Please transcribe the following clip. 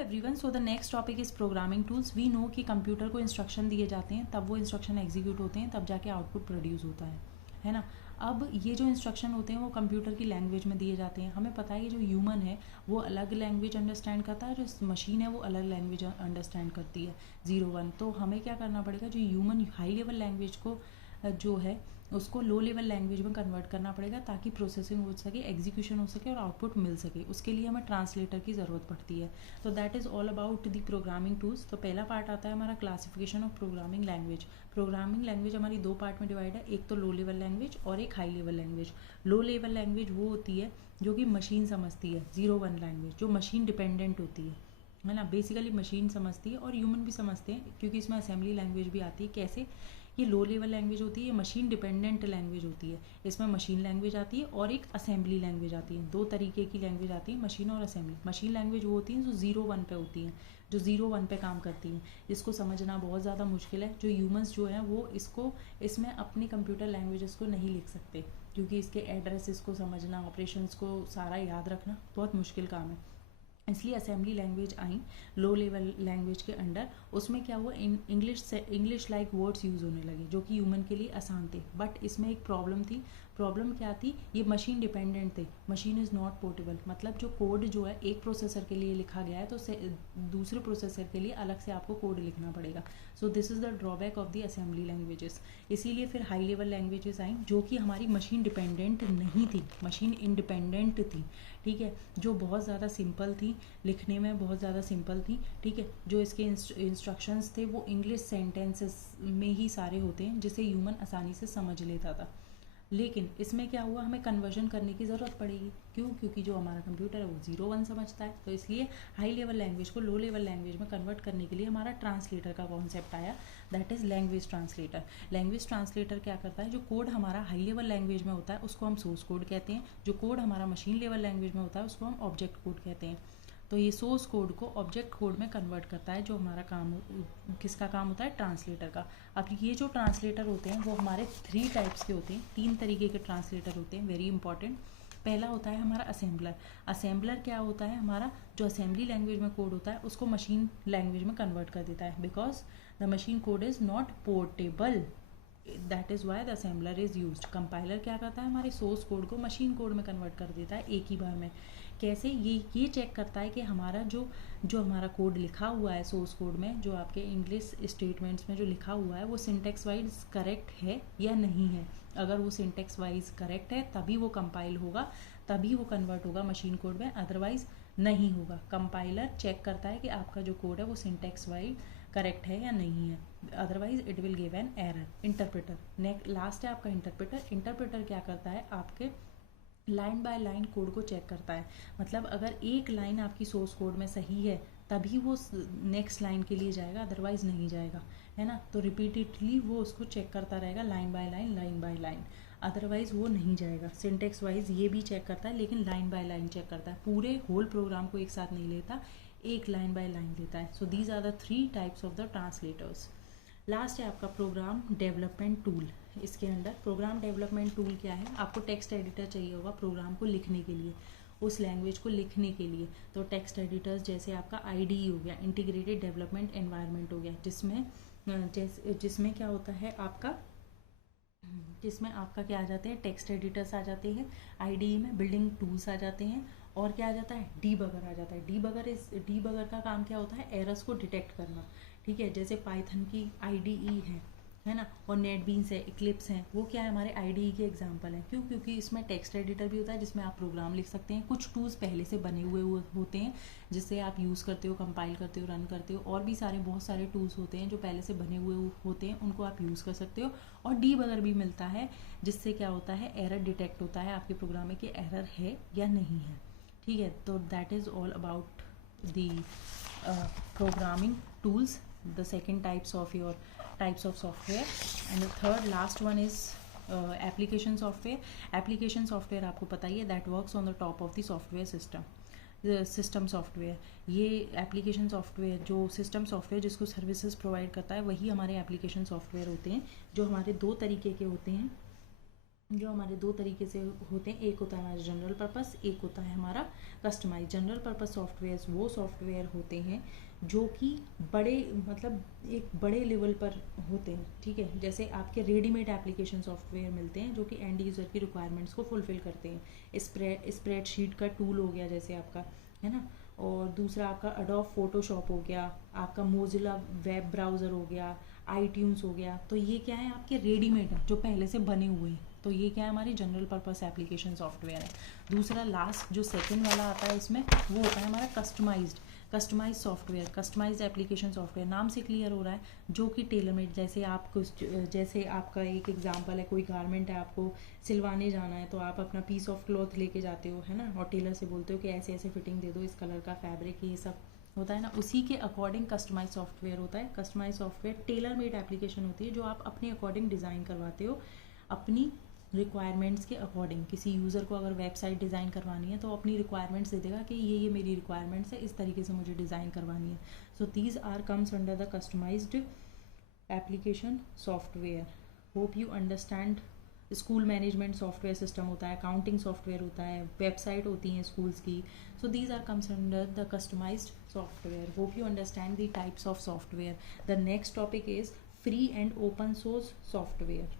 Everyone, so the next topic is programming tools. We know कि computer को instruction दिए जाते हैं, तब वो इंस्ट्रक्शन एग्जीक्यूट होते हैं, तब जाके आउटपुट प्रोड्यूस होता है ना। अब ये जो इंस्ट्रक्शन होते हैं वो कंप्यूटर की लैंग्वेज में दिए जाते हैं। हमें पता है कि जो ह्यूमन है वो अलग लैंग्वेज अंडरस्टैंड करता है, जो मशीन है वो अलग लैंग्वेज अंडरस्टैंड करती है, 0-1। तो हमें क्या करना पड़ेगा, जो ह्यूमन हाई लेवल लैंग्वेज को जो है उसको लो लेवल लैंग्वेज में कन्वर्ट करना पड़ेगा, ताकि प्रोसेसिंग हो सके, एग्जीक्यूशन हो सके और आउटपुट मिल सके। उसके लिए हमें ट्रांसलेटर की ज़रूरत पड़ती है। तो that is all about the programming tools. तो पहला पार्ट आता है हमारा classification of programming language. Programming language हमारी दो पार्ट में डिवाइड है, एक तो लो लेवल लैंग्वेज और एक high level language. Low level language वो होती है जो कि मशीन समझती है, 0-1 लैंग्वेज, जो मशीन डिपेंडेंट होती है ना। बेसिकली मशीन समझती है और ह्यूमन भी समझते हैं, क्योंकि इसमें असेंबली लैंग्वेज भी आती है। कैसे? ये लो लेवल लैंग्वेज होती है, मशीन डिपेंडेंट लैंग्वेज होती है। इसमें मशीन लैंग्वेज आती है और एक असेंबली लैंग्वेज आती है। दो तरीके की लैंग्वेज आती है, मशीन और असेंबली। मशीन लैंग्वेज वो होती है जो 0-1 पे होती हैं, जो 0-1 पे काम करती हैं। इसको समझना बहुत ज़्यादा मुश्किल है। जो ह्यूमंस जो हैं वो इसमें अपनी कंप्यूटर लैंग्वेजेस को नहीं लिख सकते, क्योंकि इसके एड्रेसेस को समझना, ऑपरेशंस को सारा याद रखना बहुत मुश्किल काम है। इसलिए assembly language I low level language के अंडर। उसमें क्या हुआ, इंग्लिश लाइक वर्ड्स यूज़ होने लगे, जो कि ह्यूमन के लिए आसान थे। बट इसमें एक प्रॉब्लम थी। प्रॉब्लम क्या थी? ये मशीन डिपेंडेंट थे। मशीन इज़ नॉट पोर्टेबल, मतलब जो कोड जो है एक प्रोसेसर के लिए लिखा गया है, तो दूसरे प्रोसेसर के लिए अलग से आपको कोड लिखना पड़ेगा। So this is the drawback of the assembly languages. इसीलिए फिर हाई लेवल लैंग्वेजेस आई, जो कि हमारी मशीन डिपेंडेंट नहीं थी, मशीन इंडिपेंडेंट थी। ठीक है, जो बहुत ज़्यादा सिंपल थी, लिखने में बहुत ज़्यादा सिंपल थी। ठीक है, जो इसके इंस्ट्रक्शंस थे वो इंग्लिश सेंटेंसेस में ही सारे होते हैं, जिसे ह्यूमन आसानी से समझ लेता था। लेकिन इसमें क्या हुआ, हमें कन्वर्जन करने की ज़रूरत पड़ेगी। क्यों? क्योंकि जो हमारा कंप्यूटर है वो 0-1 समझता है। तो इसलिए हाई लेवल लैंग्वेज को लो लेवल लैंग्वेज में कन्वर्ट करने के लिए हमारा ट्रांसलेटर का कॉन्सेप्ट आया, that is language translator. Language translator क्या करता है, जो कोड हमारा हाई लेवल लैंग्वेज में होता है उसको हम सोर्स कोड कहते हैं, जो कोड हमारा मशीन लेवल लैंग्वेज में होता है उसको हम ऑब्जेक्ट कोड कहते हैं। तो ये सोर्स कोड को ऑब्जेक्ट कोड में कन्वर्ट करता है, जो हमारा काम, किसका काम होता है? ट्रांसलेटर का। अब ये जो ट्रांसलेटर होते हैं वो हमारे 3 टाइप्स के होते हैं, 3 तरीके के ट्रांसलेटर होते हैं, वेरी इंपॉर्टेंट। पहला होता है हमारा असेंबलर। असेंबलर क्या होता है? हमारा जो असेंबली लैंग्वेज में कोड होता है उसको मशीन लैंग्वेज में कन्वर्ट कर देता है, because the machine code is not portable, that is why the assembler is used. Compiler क्या करता है, हमारे सोर्स कोड को मशीन कोड में कन्वर्ट कर देता है एक ही बार में। कैसे? ये चेक करता है कि हमारा जो हमारा कोड लिखा हुआ है सोर्स कोड में, जो आपके इंग्लिश स्टेटमेंट्स में जो लिखा हुआ है वो सिंटेक्स वाइज करेक्ट है या नहीं है। अगर वो सिंटेक्स वाइज करेक्ट है तभी वो कंपाइल होगा, तभी वो कन्वर्ट होगा मशीन कोड में, अदरवाइज नहीं होगा। कंपाइलर चेक करता है कि आपका जो कोड है वो सिंटेक्स वाइज करेक्ट है या नहीं है, otherwise it will give an error. Interpreter last है आपका इंटरप्रेटर। इंटरप्रेटर क्या करता है, आपके लाइन बाय लाइन कोड को चेक करता है। मतलब अगर एक लाइन आपकी सोर्स कोड में सही है तभी वो नेक्स्ट लाइन के लिए जाएगा, अदरवाइज नहीं जाएगा, है ना। तो रिपीटेडली वो उसको चेक करता रहेगा, लाइन बाय लाइन, अदरवाइज वो नहीं जाएगा। सिंटेक्स वाइज ये भी चेक करता है, लेकिन लाइन बाय लाइन चेक करता है, पूरे होल प्रोग्राम को एक साथ नहीं लेता, एक लाइन बाय लाइन लेता है। So these are the 3 types of the translators. Last है आपका प्रोग्राम डेवलपमेंट टूल। इसके अंदर प्रोग्राम डेवलपमेंट टूल क्या है, आपको टेक्स्ट एडिटर चाहिए होगा प्रोग्राम को लिखने के लिए, उस लैंग्वेज को लिखने के लिए। तो टेक्स्ट एडिटर्स जैसे आपका IDE हो गया, इंटीग्रेटेड डेवलपमेंट एनवायरनमेंट हो गया, जिसमें क्या होता है आपका, जिसमें आपका क्या आ जाते हैं, टेक्स्ट एडिटर्स आ जाते हैं, IDE में बिल्डिंग टूल्स आ जाते हैं, और क्या आ जाता है, डीबगर आ जाता है। डीबगर का काम क्या होता है, एरर्स को डिटेक्ट करना। ठीक है, जैसे पाइथन की IDE है ना, और नेटबीन्स है, इक्लिप्स हैं, वो क्या है, हमारे IDE के एग्जांपल हैं। क्यों? क्योंकि इसमें टेक्स्ट एडिटर भी होता है जिसमें आप प्रोग्राम लिख सकते हैं। कुछ टूल्स पहले से बने हुए होते हैं जिससे आप यूज़ करते हो, कंपाइल करते हो, रन करते हो, और भी बहुत सारे टूल्स होते हैं जो पहले से बने हुए होते हैं, उनको आप यूज़ कर सकते हो। और डीबगर भी मिलता है, जिससे क्या होता है, एरर डिटेक्ट होता है आपके प्रोग्राम में कि एरर है या नहीं है। ठीक है, तो that is all about the programming tools, the second types of software, and the third last one is application software आपको पता ही है, that works on the top of the software system software. ये एप्लीकेशन सॉफ्टवेयर, जो system software जिसको services provide करता है, वही हमारे एप्लीकेशन सॉफ्टवेयर होते हैं, जो हमारे 2 तरीके के होते हैं। जो हमारे दो तरीके से होते हैं, एक होता है हमारा जनरल पर्पस, एक होता है हमारा कस्टमाइज। जनरल पर्पस सॉफ्टवेयर वो सॉफ्टवेयर होते हैं जो कि बड़े मतलब एक बड़े लेवल पर होते हैं, ठीक है। जैसे आपके रेडीमेड एप्लीकेशन सॉफ्टवेयर मिलते हैं जो कि एंड यूज़र की रिक्वायरमेंट्स को फुलफिल करते हैं। स्प्रेडशीट का टूल हो गया जैसे आपका, है ना। और दूसरा आपका अडोब फोटोशॉप हो गया, आपका मोजिला वेब ब्राउज़र हो गया, आईट्यून्स हो गया। तो ये क्या है, आपके रेडीमेड है जो पहले से बने हुए हैं। तो ये क्या है, हमारी जनरल पर्पस एप्लीकेशन सॉफ्टवेयर है। दूसरा लास्ट जो सेकंड वाला आता है इसमें, वो होता है हमारा customise software, customise application software. नाम से क्लियर हो रहा है, जो कि टेलर मेड। जैसे आप कुछ, जैसे आपका एक एग्जांपल है, कोई गारमेंट है, आपको सिलवाने जाना है, तो आप अपना पीस ऑफ क्लॉथ लेके जाते हो, है ना, और टेलर से बोलते हो कि ऐसे ऐसे फिटिंग दे दो, इस कलर का फैब्रिक, ये सब होता है ना। उसी के अकॉर्डिंग कस्टमाइज सॉफ्टवेयर होता है। Customise software tailor made application होती है जो आप अपने अकॉर्डिंग डिज़ाइन करवाते हो, अपनी रिक्वायरमेंट्स के अकॉर्डिंग। किसी यूज़र को अगर वेबसाइट डिज़ाइन करवानी है तो अपनी रिक्वायरमेंट्स दे देगा कि ये मेरी रिक्वायरमेंट्स है, इस तरीके से मुझे डिज़ाइन करवानी है। So these are comes under the customised application software. Hope you understand. School management software system होता है, अकाउंटिंग सॉफ्टवेयर होता है, वेबसाइट होती हैं स्कूल्स की। So these are comes under the customised software. Hope you understand the types of software. The next topic is free and open source software.